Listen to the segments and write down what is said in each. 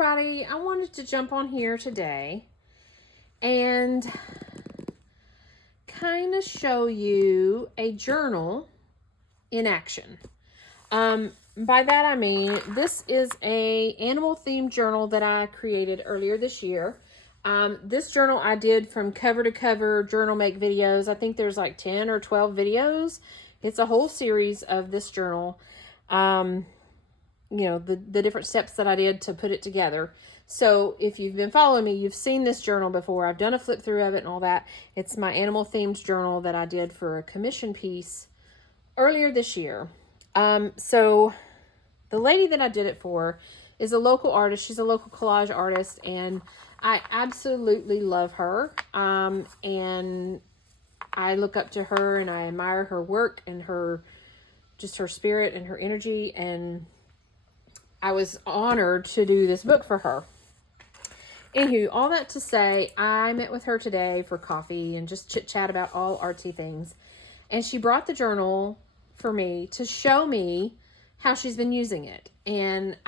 everybody, I wanted to jump on here today and kind of show you a journal in action. By that I mean, this is a animal themed journal that I created earlier this year. This journal I did from cover to cover journal make videos. I think there's like 10 or 12 videos. It's a whole series of this journal. You know, the different steps that I did to put it together. So if you've been following me, you've seen this journal before. I've done a flip through of it and all that. It's my animal themed journal that I did for a commission piece earlier this year. So the lady that I did it for is a local artist. She's a local collage artist, and I absolutely love her. And I look up to her and I admire her work and her spirit and her energy, and I was honored to do this book for her. Anywho, all that to say, I met with her today for coffee and just chit chat about all artsy things. And she brought the journal for me to show me how she's been using it. And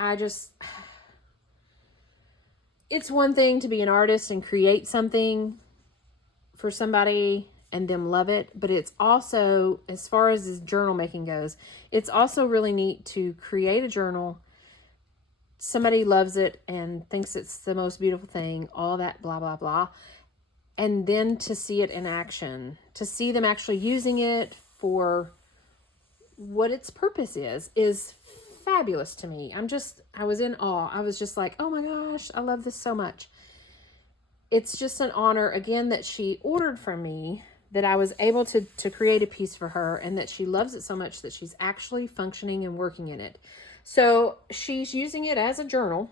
it's one thing to be an artist and create something for somebody and them love it, but it's also, as far as this journal making goes, it's also really neat to create a journal. Somebody loves it and thinks it's the most beautiful thing, all that blah, blah, blah. And then to see it in action, to see them actually using it for what its purpose is fabulous to me. I was in awe. I was just like, oh my gosh, I love this so much. It's just an honor, again, that she ordered from me, that I was able to create a piece for her, and that she loves it so much that she's actually functioning and working in it. So she's using it as a journal,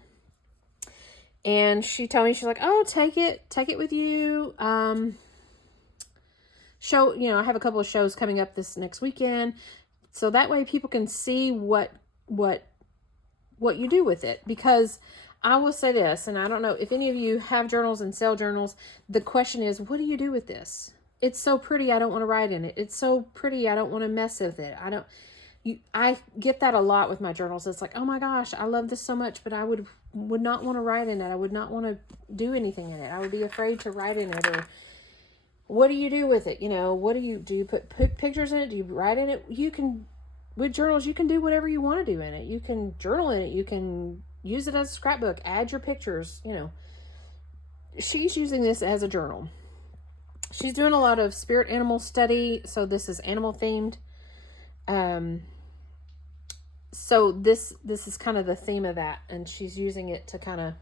and she told me, she's like, oh, take it with you. I have a couple of shows coming up this next weekend. So that way people can see what you do with it. Because I will say this, and I don't know if any of you have journals and sell journals. The question is, what do you do with this? It's so pretty, I don't want to write in it. It's so pretty, I don't want to mess with it. I get that a lot with my journals. It's like, oh my gosh, I love this so much, but I would not want to write in it. I would not want to do anything in it. I would be afraid to write in it. Or what do you do with it? Do you put pictures in it? Do you write in it? With journals, you can do whatever you want to do in it. You can journal in it. You can use it as a scrapbook, add your pictures, She's using this as a journal. She's doing a lot of spirit animal study. So this is animal themed. So this is kind of the theme of that, and she's using it to kind of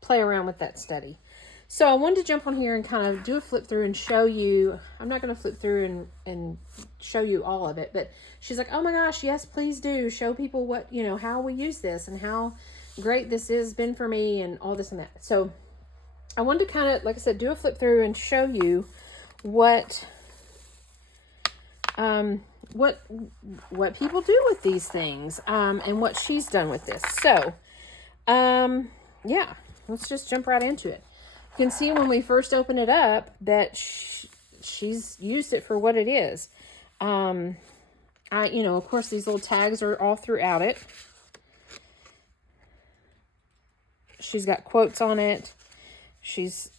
play around with that study. So I wanted to jump on here and kind of do a flip through and show you. I'm not going to flip through and show you all of it, but she's like, oh my gosh, yes, please do show people what, how we use this and how great this has been for me and all this and that. So I wanted to kind of, like I said, do a flip through and show you what people do with these things, and what she's done with this. So, yeah, let's just jump right into it. You can see when we first open it up that she's used it for what it is. Of course, these little tags are all throughout it. She's got quotes on it. She's,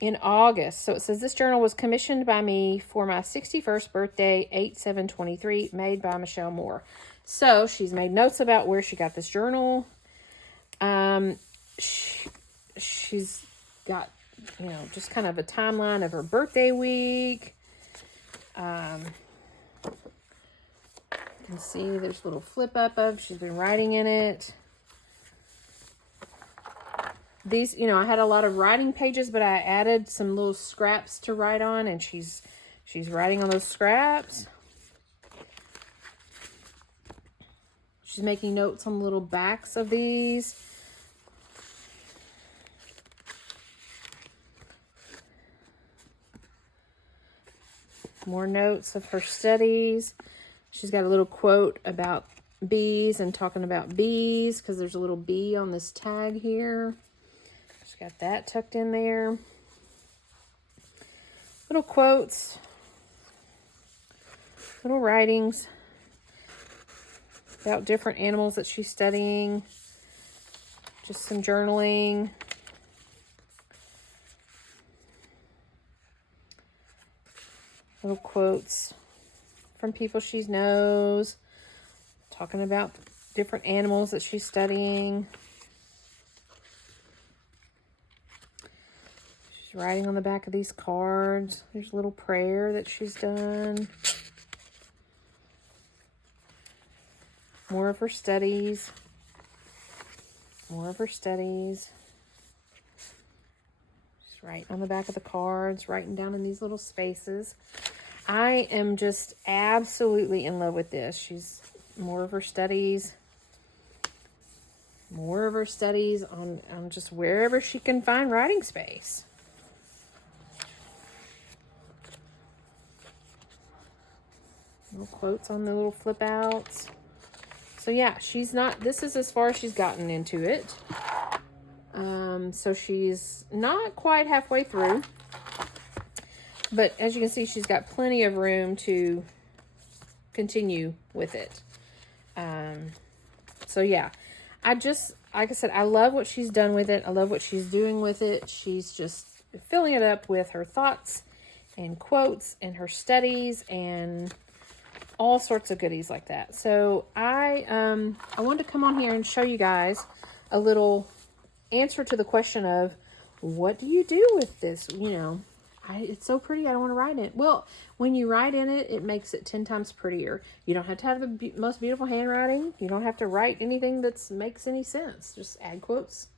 in August. So it says, this journal was commissioned by me for my 61st birthday, 8/7/23, made by Michelle Moore. So she's made notes about where she got this journal. She's got, just kind of a timeline of her birthday week. You can see there's a little flip up of, she's been writing in it. These, I had a lot of writing pages, but I added some little scraps to write on, and she's writing on those scraps. She's making notes on the little backs of these. More notes of her studies. She's got a little quote about bees and talking about bees, because there's a little bee on this tag here. She's got that tucked in there. Little quotes. Little writings. about different animals that she's studying. Just some journaling. Little quotes from people she knows. Talking about different animals that she's studying. She's writing on the back of these cards. There's a little prayer that she's done. More of her studies. More of her studies. Just writing on the back of the cards, writing down in these little spaces. I am just absolutely in love with this. She's more of her studies. More of her studies on just wherever she can find writing space. Little quotes on the little flip outs. So yeah, she's not, this is as far as she's gotten into it. So she's not quite halfway through. But as you can see, she's got plenty of room to continue with it. So yeah, like I said, I love what she's done with it. I love what she's doing with it. She's just filling it up with her thoughts and quotes and her studies and all sorts of goodies like that. So I wanted to come on here and show you guys a little answer to the question of, what do you do with this? You know, it's so pretty, I don't want to write in it. Well, when you write in it, it makes it 10 times prettier. You don't have to have the most beautiful handwriting. You don't have to write anything that makes any sense. Just add quotes,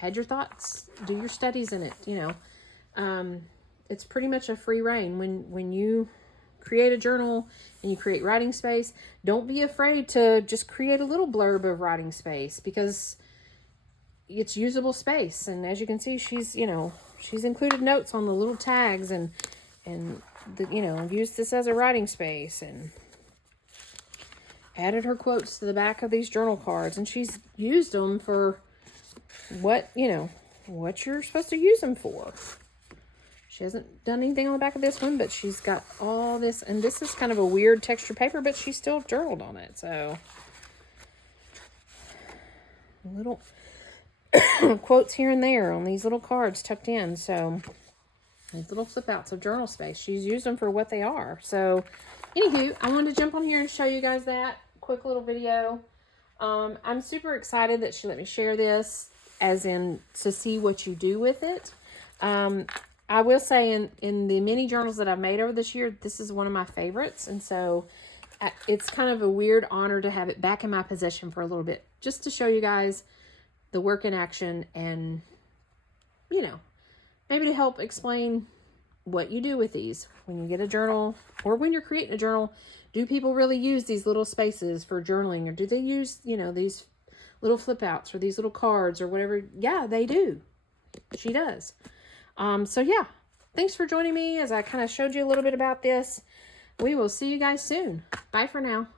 add your thoughts, do your studies in it, you know. It's pretty much a free reign. When you create a journal and you create writing space, don't be afraid to just create a little blurb of writing space, because it's usable space. And as you can see, she's included notes on the little tags and used this as a writing space and added her quotes to the back of these journal cards. And she's used them for what you're supposed to use them for. She hasn't done anything on the back of this one, but she's got all this, and this is kind of a weird texture paper, but she still journaled on it. So little quotes here and there on these little cards tucked in. So these little flip outs of journal space, she's used them for what they are. So anywho, I wanted to jump on here and show you guys that quick little video. I'm super excited that she let me share this, as in to see what you do with it. I will say in the mini journals that I've made over this year, this is one of my favorites. And so it's kind of a weird honor to have it back in my possession for a little bit, just to show you guys the work in action and, maybe to help explain what you do with these when you get a journal or when you're creating a journal. Do people really use these little spaces for journaling, or do they use, these little flip outs or these little cards or whatever? Yeah, they do. She does. So yeah, thanks for joining me as I kind of showed you a little bit about this. We will see you guys soon. Bye for now.